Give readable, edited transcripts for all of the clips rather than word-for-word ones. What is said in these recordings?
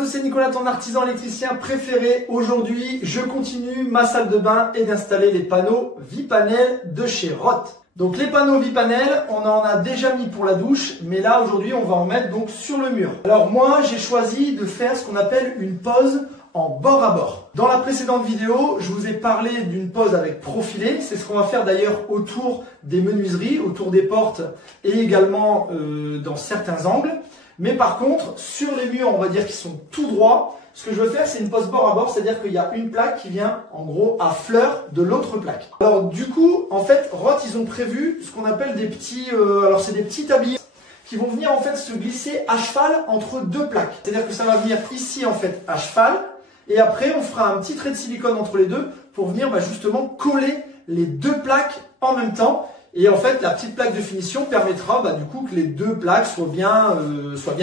tous, c'est Nicolas, ton artisan électricien préféré. Aujourd'hui, je continue ma salle de bain et d'installer les panneaux Vipanel de chez Roth. Donc les panneaux Vipanel, on en a déjà mis pour la douche, mais là aujourd'hui on va en mettre donc sur le mur. Alors moi j'ai choisi de faire ce qu'on appelle une pose en bord à bord. Dans la précédente vidéo, je vous ai parlé d'une pose avec profilé. C'est ce qu'on va faire d'ailleurs autour des menuiseries, autour des portes et également dans certains angles. Mais par contre, sur les murs, on va dire qu'ils sont tout droits. Ce que je veux faire, c'est une pose bord à bord, c'est-à-dire qu'il y a une plaque qui vient en gros à fleur de l'autre plaque. Alors du coup, en fait, Roth, ils ont prévu ce qu'on appelle des petits, alors c'est des petits tabliers qui vont venir en fait se glisser à cheval entre deux plaques. C'est-à-dire que ça va venir ici en fait à cheval, et après on fera un petit trait de silicone entre les deux pour venir justement coller les deux plaques en même temps. Et en fait, la petite plaque de finition permettra du coup que les deux plaques soient bien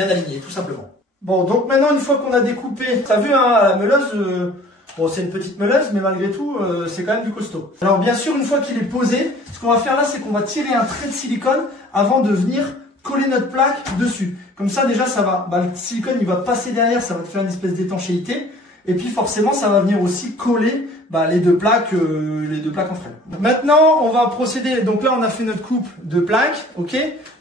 alignées, tout simplement. Bon, donc maintenant, une fois qu'on a découpé, t'as vu hein, la meuleuse, bon c'est une petite meuleuse, mais malgré tout, c'est quand même du costaud. Alors bien sûr, une fois qu'il est posé, ce qu'on va faire là, c'est qu'on va tirer un trait de silicone avant de venir coller notre plaque dessus. Comme ça, déjà, ça va, le silicone, il va passer derrière, ça va te faire une espèce d'étanchéité. Et puis forcément, ça va venir aussi coller les deux plaques entre elles. Maintenant, on va procéder. Donc là, on a fait notre coupe de plaques, ok.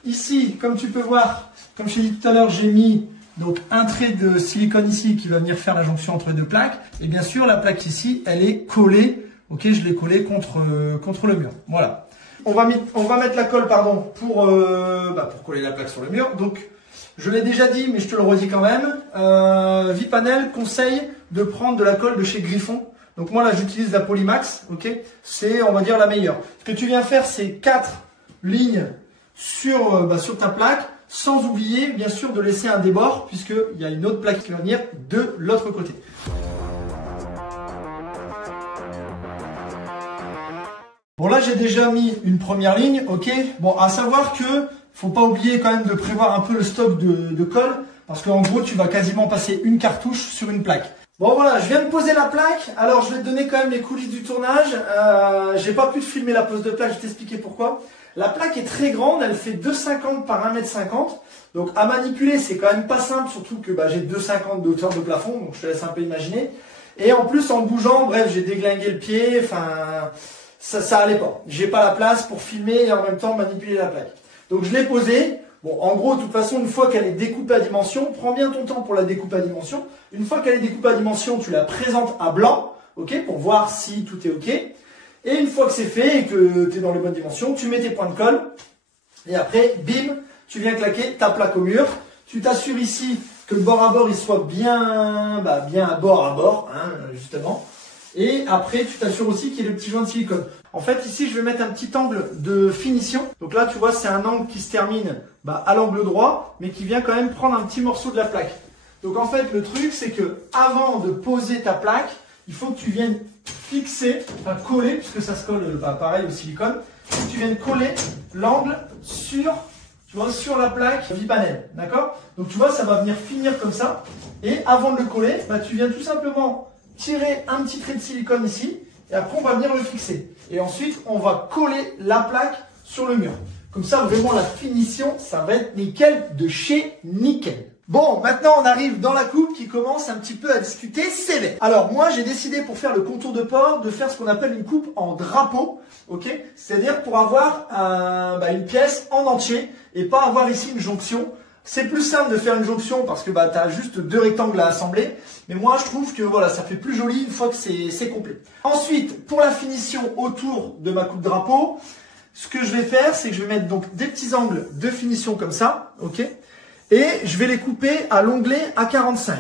Ici, comme tu peux voir, comme je t'ai dit tout à l'heure, j'ai mis donc un trait de silicone ici qui va venir faire la jonction entre les deux plaques. Et bien sûr, la plaque ici, elle est collée. Ok, je l'ai collée contre le mur. Voilà. On va mettre la colle, pardon, pour coller la plaque sur le mur. Donc, je l'ai déjà dit, mais je te le redis quand même. Vipanel conseille de prendre de la colle de chez Griffon. Donc moi là, j'utilise la Polymax. Ok, c'est on va dire la meilleure. Ce que tu viens faire, c'est 4 lignes sur ta plaque, sans oublier bien sûr de laisser un débord, puisqu'il y a une autre plaque qui va venir de l'autre côté. Bon là, j'ai déjà mis une première ligne. Ok. Bon, à savoir que faut pas oublier quand même de prévoir un peu le stock de colle, parce qu'en gros, tu vas quasiment passer une cartouche sur une plaque. Bon voilà, je viens de poser la plaque. Alors je vais te donner quand même les coulisses du tournage. J'ai pas pu te filmer la pose de plaque, je vais t'expliquer pourquoi. La plaque est très grande, elle fait 2,50 par 1,50 m. Donc à manipuler, c'est quand même pas simple, surtout que j'ai 2,50 de hauteur de plafond, donc je te laisse un peu imaginer. Et en plus, en bougeant, bref, j'ai déglingué le pied, ça allait pas. J'ai pas la place pour filmer et en même temps manipuler la plaque. Donc je l'ai posée. Bon, en gros, de toute façon, une fois qu'elle est découpée à dimension, prends bien ton temps pour la découper à dimension. Une fois qu'elle est découpée à dimension, tu la présentes à blanc, ok, pour voir si tout est ok. Et une fois que c'est fait et que tu es dans les bonnes dimensions, tu mets tes points de colle. Et après, bim, tu viens claquer ta plaque au mur. Tu t'assures ici que le bord à bord, il soit bien à bord, hein, justement. Et après, tu t'assures aussi qu'il y ait le petit joint de silicone. En fait, ici, je vais mettre un petit angle de finition. Donc là, tu vois, c'est un angle qui se termine à l'angle droit, mais qui vient quand même prendre un petit morceau de la plaque. Donc en fait, le truc, c'est que avant de poser ta plaque, il faut que tu viennes fixer, coller, puisque ça se colle pareil au silicone, il faut que tu viennes coller l'angle sur la plaque Vipanel. D'accord? Donc tu vois, ça va venir finir comme ça. Et avant de le coller, tu viens tout simplement tirer un petit trait de silicone ici, et après on va venir le fixer. Et ensuite, on va coller la plaque sur le mur. Comme ça, vraiment, la finition, ça va être nickel de chez nickel. Bon, maintenant, on arrive dans la coupe qui commence un petit peu à discuter sévère. Alors, moi, j'ai décidé pour faire le contour de port de faire ce qu'on appelle une coupe en drapeau. Ok, c'est-à-dire pour avoir une pièce en entier et pas avoir ici une jonction. C'est plus simple de faire une jonction parce que tu as juste deux rectangles à assembler. Mais moi, je trouve que voilà, ça fait plus joli une fois que c'est complet. Ensuite, pour la finition autour de ma coupe drapeau, ce que je vais faire, c'est que je vais mettre donc des petits angles de finition comme ça, ok, et je vais les couper à l'onglet A45.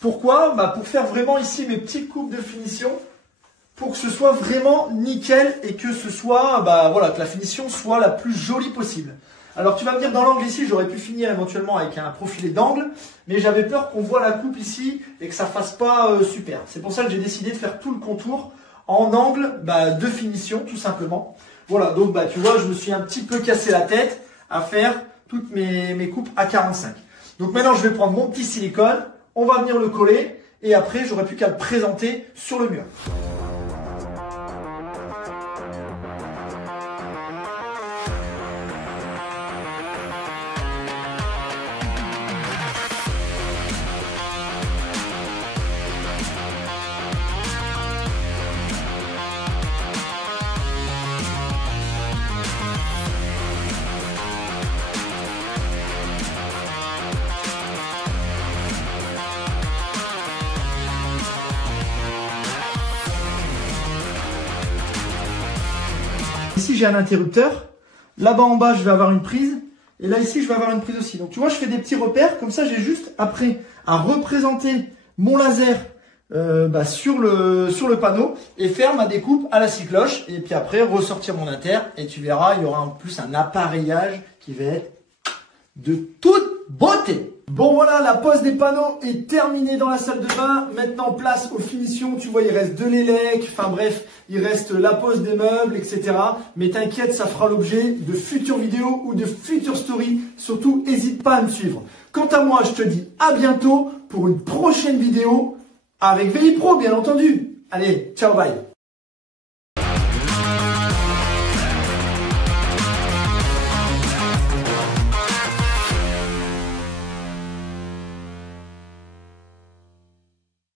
Pourquoi? Pour faire vraiment ici mes petites coupes de finition, pour que ce soit vraiment nickel et que ce soit, que la finition soit la plus jolie possible. Alors tu vas me dire, dans l'angle ici, j'aurais pu finir éventuellement avec un profilé d'angle, mais j'avais peur qu'on voit la coupe ici et que ça fasse pas super. C'est pour ça que j'ai décidé de faire tout le contour en angle de finition, tout simplement. Voilà, donc tu vois, je me suis un petit peu cassé la tête à faire toutes mes coupes à 45. Donc maintenant, je vais prendre mon petit silicone, on va venir le coller et après, j'aurai plus qu'à le présenter sur le mur. Ici, j'ai un interrupteur. Là-bas en bas, je vais avoir une prise. Et là, ici, je vais avoir une prise aussi. Donc, tu vois, je fais des petits repères. Comme ça, j'ai juste après à représenter mon laser sur le panneau et faire ma découpe à la scie cloche. Et puis après, ressortir mon inter. Et tu verras, il y aura en plus un appareillage qui va être de toute beauté. Bon voilà, la pose des panneaux est terminée dans la salle de bain. Maintenant, place aux finitions. Tu vois, il reste de l'élec. Enfin bref, il reste la pose des meubles, etc. Mais t'inquiète, ça fera l'objet de futures vidéos ou de futures stories. Surtout, n'hésite pas à me suivre. Quant à moi, je te dis à bientôt pour une prochaine vidéo avec VI Pro, bien entendu. Allez, ciao, bye.